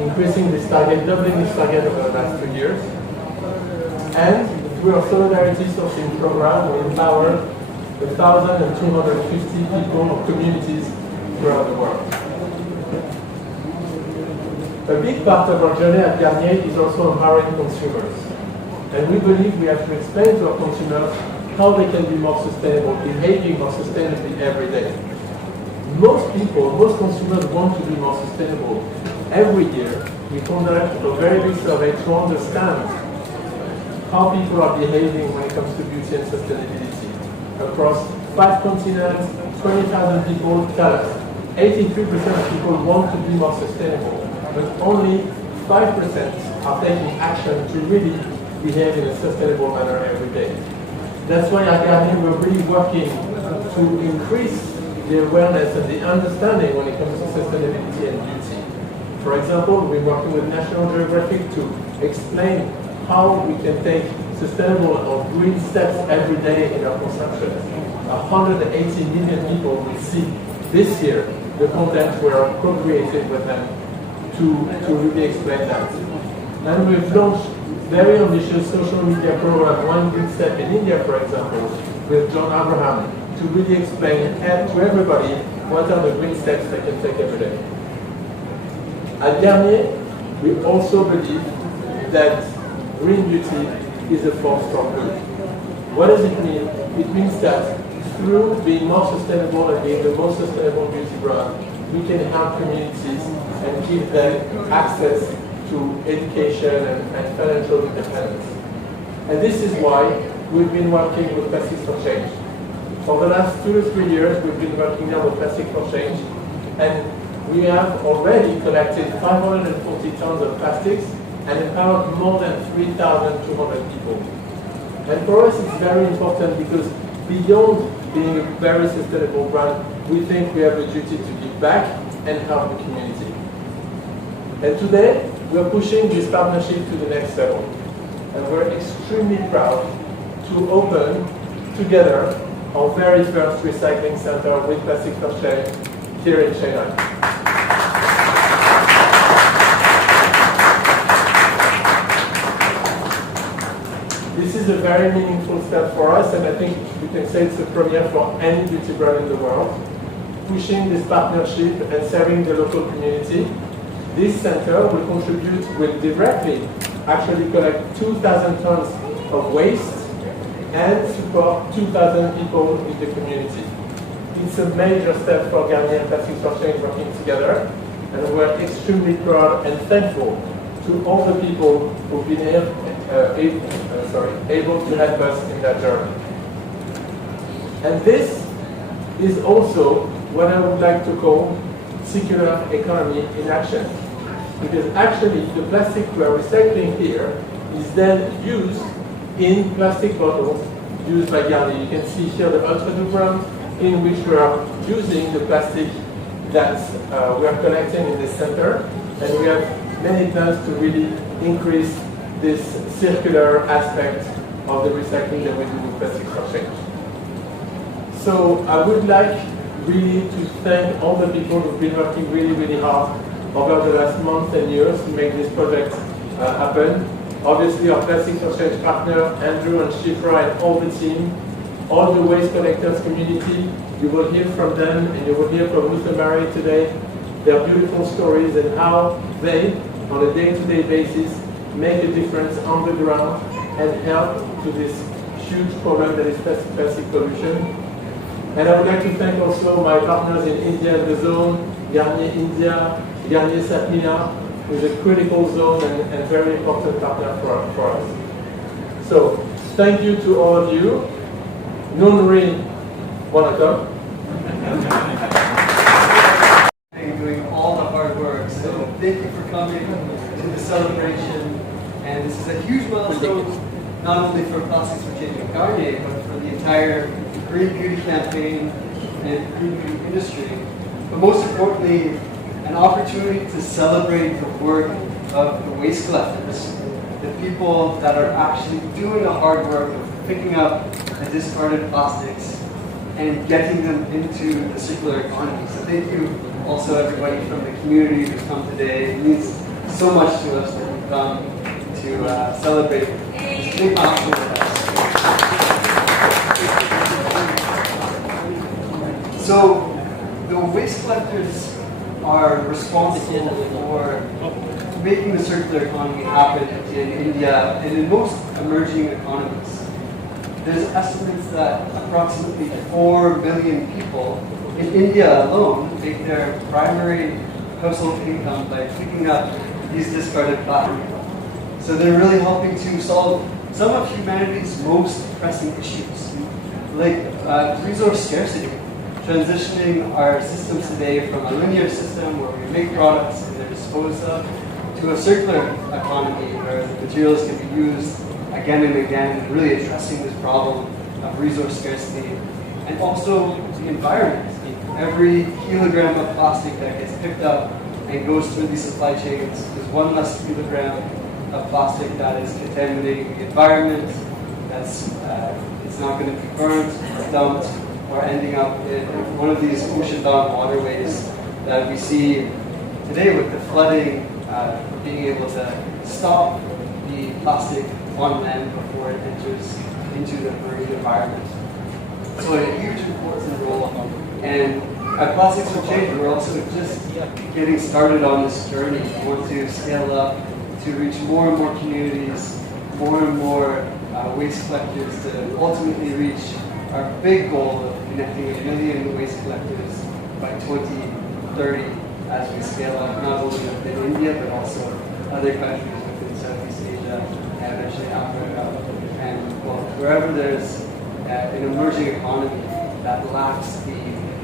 increasing this target, doubling this target over the last 2 years. And through our solidarity sourcing program, we empower 1,250 people or communities throughout the world. A big part of our journey at Garnier is also empowering consumers. And we believe we have to explain to our consumers how they can be more sustainable, behaving more sustainably every day. Most people, most consumers want to be more sustainable. Every year, we conduct a very big survey to understand how people are behaving when it comes to beauty and sustainability. Across 5 continents, 20,000 people tell us 83% of people want to be more sustainable, but only 5% are taking action to really behave in a sustainable manner every day. That's why at Garnier we're really working to increase the awareness and the understanding when it comes to sustainability and beauty. For example, we're working with National Geographic to explain how we can take sustainable or green steps every day in our consumption. 180 million people will see this year the content we are co-creating with them to really explain that. And we've launched very ambitious social media program, One Green Step in India, for example, with John Abraham, to really explain to everybody what are the green steps they can take every day. At Garnier, we also believe that green beauty is a force for good. What does it mean? It means that through being more sustainable and being the most sustainable beauty brand, we can help communities and give them access to education and financial independence. And this is why we've been working with Plastics for Change. For the last 2 to 3 years, we've been working now with Plastics for Change, and we have already collected 540 tons of plastics and empowered more than 3,200 people. And for us, it's very important because beyond being a very sustainable brand, we think we have a duty to give back and help the community. And today, we are pushing this partnership to the next level. And we're extremely proud to open together our very first recycling center with Plastics for Change here in Chennai. This is a very meaningful step for us, and I think we can say it's a premiere for any beauty brand in the world. Pushing this partnership and serving the local community. This center will directly actually collect 2,000 tons of waste and support 2,000 people in the community. It's a major step for Garnier and Plastics for Change working together, and we're extremely proud and thankful to all the people who've been able to help us in that journey. And this is also what I would like to call circular economy in action. Because actually the plastic we are recycling here is then used in plastic bottles used by Garnier. You can see here the Ultra Du brand in which we are using the plastic that we are collecting in this center, and we have many plans to really increase this circular aspect of the recycling that we do with Plastics for Change. So I would like really to thank all the people who've been working really, really hard over the last months and years to make this project happen. Obviously our Plastics for Change partner, Andrew and Shifra and all the team, all the waste collectors community, you will hear from them and you will hear from Ruth and Mary today, their beautiful stories and how they, on a day-to-day basis, make a difference on the ground and help to this huge problem that is plastic pollution. And I would like to thank also my partners in India and the zone, Garnier India, Garnier Satmina, who is a critical zone and very important partner for us. So, thank you to all of you. Nunri Wanakam. Doing all the hard work. So thank you for coming to the celebration. And this is a huge milestone, not only for Plastics for Change and Garnier, but for the entire green beauty campaign and green beauty industry. But most importantly, an opportunity to celebrate the work of the waste collectors, the people that are actually doing the hard work of picking up the discarded plastics and getting them into the circular economy. So thank you also everybody from the community who's come today. It means so much to us that you've come to celebrate this big milestone with us. So, the waste collectors are responsible for making the circular economy happen in India and in most emerging economies. There's estimates that approximately 4 million people in India alone make their primary household income by picking up these discarded plastic. So they're really helping to solve some of humanity's most pressing issues, like resource scarcity, transitioning our systems today from a linear system where we make products and they're disposed of to a circular economy where the materials can be used again and again, really addressing this problem of resource scarcity. And also the environment. Every kilogram of plastic that gets picked up and goes through these supply chains is 1 less kilogram of plastic that is contaminating the environment, it's not going to be burnt or dumped or ending up in one of these ocean-bound waterways that we see today with the flooding, being able to stop the plastic on land before it enters into the marine environment. So a huge important role. And at Plastics for Change, we're also just getting started on this journey. We want to scale up to reach more and more communities, more and more waste collectors to ultimately reach our big goal of connecting 1 million waste collectors by 2030 as we scale up, not only within India, but also other countries within Southeast Asia and eventually Africa. And well, wherever there's an emerging economy that lacks the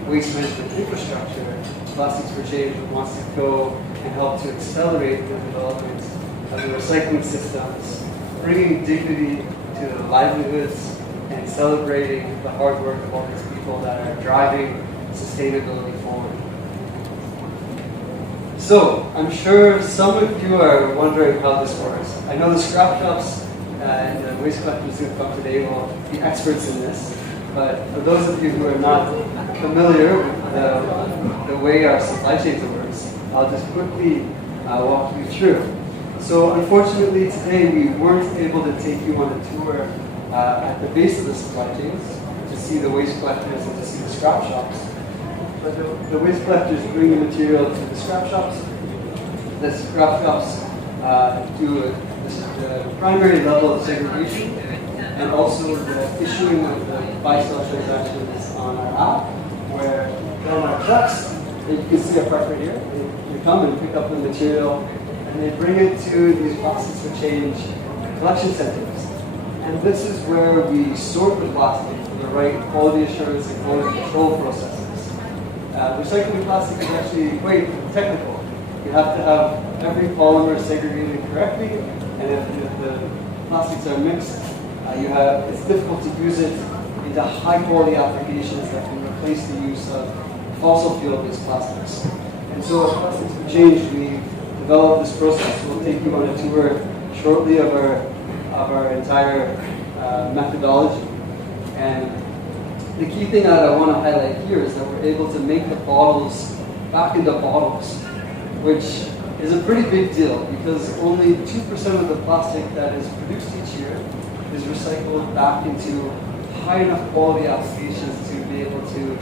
waste management infrastructure, Plastics for Change wants to go and help to accelerate the development of the recycling systems, bringing dignity to the livelihoods and celebrating the hard work of all these people that are driving sustainability forward. So, I'm sure some of you are wondering how this works. I know the scrap shops and the waste collectors who come today will be experts in this, but for those of you who are not familiar with the way our supply chain works, I'll just quickly walk you through. So unfortunately today we weren't able to take you on a tour at the base of the supply chains to see the waste collectors and to see the scrap shops. But the waste collectors bring the material to the scrap shops. The scrap shops do the primary level of segregation and also the issuing of the buy-sell transactions on our app, where on our trucks, you can see a truck right here, they come and pick up the material and they bring it to these Plastics for Change collection centers. And this is where we sort the plastic for the right quality assurance and quality control processes. Recycling plastic is actually quite technical. You have to have every polymer segregated correctly, and if the plastics are mixed, it's difficult to use it into high quality applications that can replace the use of fossil fuel-based plastics. And so at Plastics for Change, we developed this process. We'll take you on a tour shortly of our entire methodology. And the key thing that I want to highlight here is that we're able to make the bottles back into bottles, which is a pretty big deal because only 2% of the plastic that is produced each year is recycled back into high enough quality applications to be able to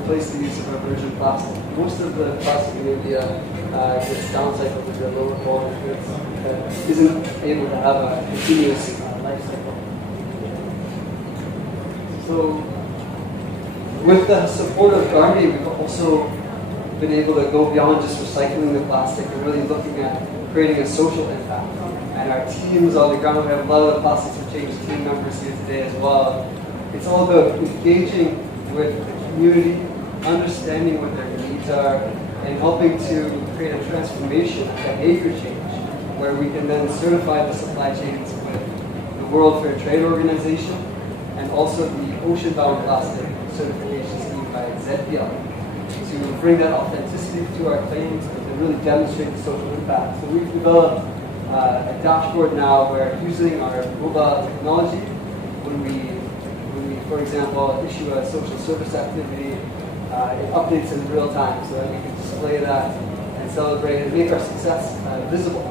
replace the use of our virgin plastic. Most of the plastic in India gets downcycled into lower quality goods that isn't able to have a continuous life cycle. So, with the support of Garnier, we've also been able to go beyond just recycling the plastic and really looking at creating a social impact. And our teams on the ground, we have a lot of the Plastics for Change team members here today as well. It's all about engaging with the community, understanding what their needs are, and helping to create a transformation, behavior change, where we can then certify the supply chains with the World Fair Trade Organization and also the Ocean-Bound Plastic Certification Scheme by ZPL to bring that authenticity to our claims and really demonstrate the social impact. So we've developed a dashboard now where using our mobile technology, when we, for example, issue a social service activity, it updates in real time so that we can display that and celebrate and make our success visible.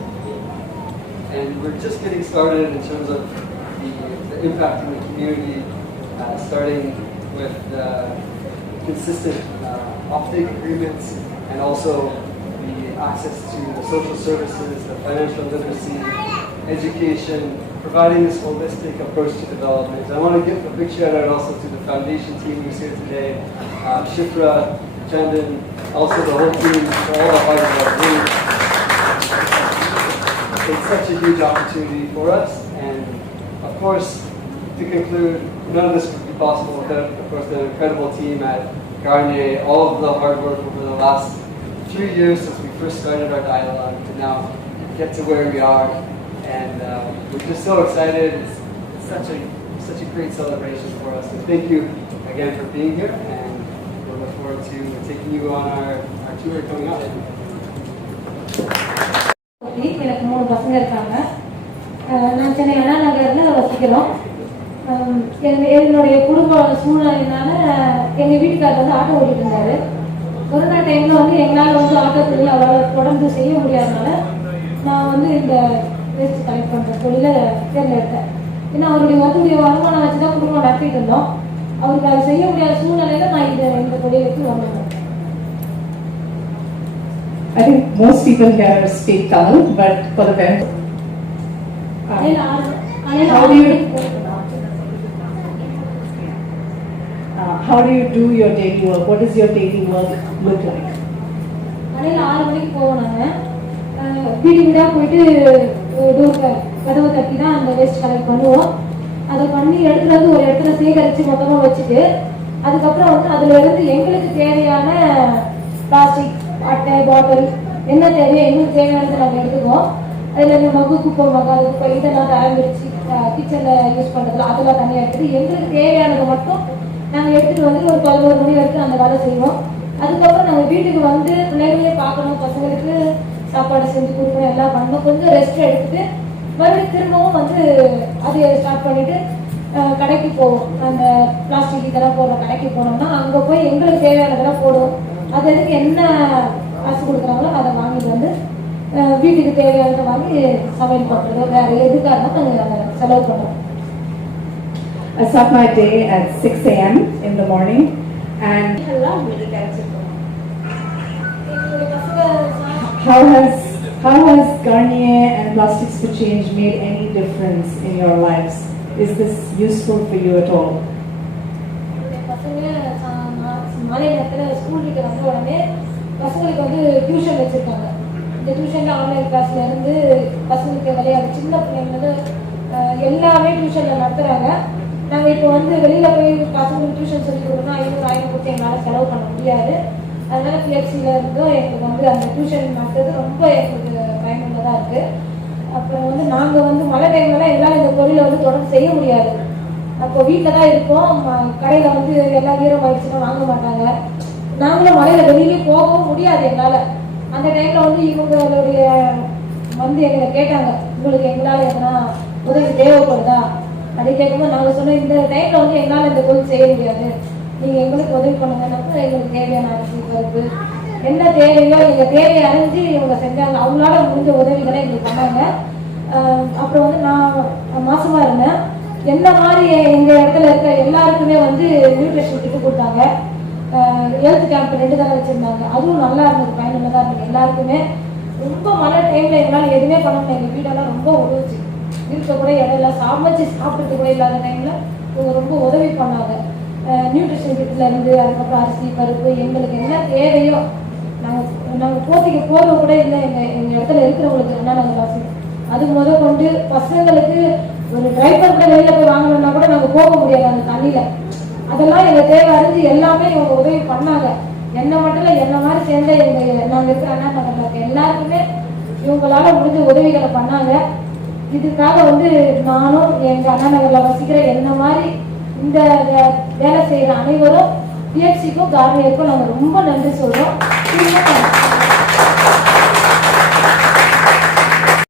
And we're just getting started in terms of the impact in the community, starting with consistent offtake agreements and also the access to the social services, the financial literacy, education, providing this holistic approach to development. I want to give a big shout out also to the foundation team who's here today, Shifra, Chandan, also the whole team for all the hard work. It's such a huge opportunity for us, and of course, to conclude, none of this would be possible without, of course, the incredible team at Garnier, all of the hard work over the last 3 years since we first started our dialogue to now get to where we are. And we're just so excited. It's such a great celebration for us. So thank you again for being here, and we look forward to taking you on our tour coming up. எனக்கு 3 பசங்க இருக்காங்க. நான் சென்னை அண்ணா நகரில் வசிக்கிறோம். என்னுடைய குடும்ப சூழ்நிலையினால எங்கள் வீட்டுக்காரர் வந்து ஆட்டோ ஓட்டிட்டு இருந்தார். கொரோனா டைமில் வந்து எங்களால் வந்து ஆட்டோ தொழில் அவரால் தொடர்ந்து செய்ய முடியாதனால நான் வந்து இந்த வேஸ்ட் கலெக்ட் பண்ணுற தொழிலை தேர்ந்தெடுத்தேன். ஏன்னா அவருடைய வருமானம் வச்சு தான் குடும்பம் நடத்திட்டு இருந்தோம். அவருக்கு அதை செய்ய முடியாத சூழ்நிலையில் நான் இந்த தொழிலுக்கு வந்தேன். I think most people here speak Tamil, but for the benefit, how do you do your daily work? What does your daily work look like? காலையில் 6 மணிக்கு போவோம். நாங்கள் வீடு வீடாக போயிட்டு கதவை தட்டி தான் அந்த வேஸ்ட் கலெக்ட் பண்ணுவோம். அதை பண்ணி எடுத்துகிட்டு வந்து ஒரு இடத்துல சேகரித்து மொத்தமாக வச்சுட்டு அதுக்கப்புறம் வந்து அதில் இருந்து எங்களுக்கு தேவையான பிளாஸ்டிக், அட்டை, பாட்டில் என்ன தேவையோ எங்களுக்கு தேவையானது நாங்கள் எடுத்துக்குவோம். அதில் இந்த மகு குப்பை மகாது குப்பை இதெல்லாம் தரம்பிடிச்சு கிச்சனில் யூஸ் பண்ணுறதுல அதெல்லாம் தனியாக எடுத்துட்டு எங்களுக்கு தேவையானதை மட்டும் நாங்கள் எடுத்துகிட்டு வந்து ஒரு 11 மணி வரைக்கும் அந்த வேலை செய்வோம். அதுக்கப்புறம் நாங்கள் வீட்டுக்கு வந்து பிள்ளைகளே பார்க்கணும், பசங்களுக்கு சாப்பாடு செஞ்சு கொடுக்கணும், எல்லாம் பண்ணணும். கொஞ்சம் ரெஸ்ட் எடுத்துட்டு மறுபடியும் திரும்பவும் வந்து அதை ஸ்டார்ட் பண்ணிட்டு கடைக்கு போவோம். அந்த பிளாஸ்டிக் இதெல்லாம் போடுற கடைக்கு போனோம்னா அங்கே போய் எங்களுக்கு தேவையானதெல்லாம் போடுவோம். அது எதுக்கு என்ன காசு கொடுக்குறாங்களோ அதை வாங்கிட்டு வந்து வீட்டுக்கு தேவையானதை வாங்கி சமையல் பண்ணுறதோ வேறு எதுக்காக நாங்கள் அதை செலவு பண்ணுறோம். I start my day at 6 a.m. in the morning, and how has Garnier and Plastics for Change made any difference in your lives? Is this useful for you at all? மாலை நேரத்தில் ஸ்கூல் விட்டு வந்த உடனே பசங்களுக்கு வந்து tuition வச்சுருக்காங்க. இந்த டியூஷனில் online கிளாஸில் இருந்து பசங்களுக்கு விளையாடு சின்ன பிள்ளைங்க எல்லாமே டியூஷனில் நடத்துகிறாங்க. நாங்கள் இப்போ வந்து வெளியில் போய் பசங்களுக்கு டியூஷன் சொல்லி கொடுக்கணும் 500-1000 கொடுத்து எங்களால் செலவு பண்ண முடியாது. அதனால பிஎஃப்சியில் இருந்தும் எங்களுக்கு வந்து அந்த டியூஷன் நடத்துறது ரொம்ப எங்களுக்கு பயனுள்ளதாக இருக்குது. அப்புறம் வந்து நாங்கள் வந்து மழை டைம்லலாம் எங்களால் இந்த தொழிலை வந்து தொடர்ந்து செய்ய முடியாது. அப்போ வீட்டில் தான் இருக்கோம். கடையில் வந்து எல்லாம் ஈரம் ஆயிடுச்சுன்னா வாங்க மாட்டாங்க. நாங்களும் மழையில் வெளியிலே போகவும் முடியாது எங்களால். அந்த டைமில் வந்து இவங்களுடைய வந்து எங்களை கேட்டாங்க, உங்களுக்கு எங்களால் எதனா உதவி தேவைப்படுதா அப்படி கேட்கும்போது நாங்கள் சொன்னோம், இந்த டைமில் வந்து எங்களால் இந்த தொழில் செய்ய முடியாது, நீங்கள் எங்களுக்கு உதவி பண்ணுங்கன்னாக்கா எங்களுக்கு தேவையான அரிசி பருப்பு என்ன தேவையோ எங்கள் தேவையை அறிஞ்சு இவங்க செஞ்சாங்க. அவங்களால முடிஞ்ச உதவிகளை எங்களுக்கு பண்ணாங்க. அப்புறம் வந்து நான் மாசமாக இருந்தேன். என்ன மாதிரி எங்கள் இடத்துல இருக்க எல்லாருக்குமே வந்து நியூட்ரிஷன் கிட்டு கொடுத்தாங்க. ஹெல்த் கேம்ப் 2 தடவை வச்சுருந்தாங்க. அதுவும் நல்லா இருந்தது, பயனுள்ளதாக இருந்தது எல்லாருக்குமே. ரொம்ப மழை டைமில் எங்களால் எதுவுமே பண்ண முடியாது. எங்கள் வீடெல்லாம் ரொம்ப உதவுச்சு. இருக்க கூட இடையில சமைச்சு சாப்பிட்றது கூட இல்லாத டைமில் இவங்க ரொம்ப உதவி பண்ணாங்க. நியூட்ரிஷன் கிட்டில் இருந்து அதுக்கப்புறம் அரிசி பருப்பு எங்களுக்கு என்ன தேவையோ நாங்கள் போத்திக்க போகிறது கூட இல்லை. எங்கள் இடத்துல இருக்கிறவங்களுக்கு என்ன நாங்கள் வாசி அது கொண்டு பசங்களுக்கு ஒரு டிரைவர் கூட வெளியில் போய் வாங்கணும்னா கூட நாங்கள் போக முடியாது அந்த தண்ணியில். அதெல்லாம் எங்கள் தேவை அறிஞ்சு எல்லாமே இவங்க உதவி பண்ணாங்க. என்ன மட்டும் இல்லை, என்ன மாதிரி சேர்ந்த நாங்கள் இருக்கிற அண்ணா நகரில் இருக்க எல்லாருக்குமே இவங்களால முடிஞ்ச உதவிகளை பண்ணாங்க. இதுக்காக வந்து நானும் எங்கள் அண்ணா நகரில் வசிக்கிற என்ன மாதிரி இந்த வேலை செய்கிற அனைவரும் பிஎஃப்சிக்கும் கார்னியருக்கும் நாங்கள் ரொம்ப நன்றி சொல்கிறோம்.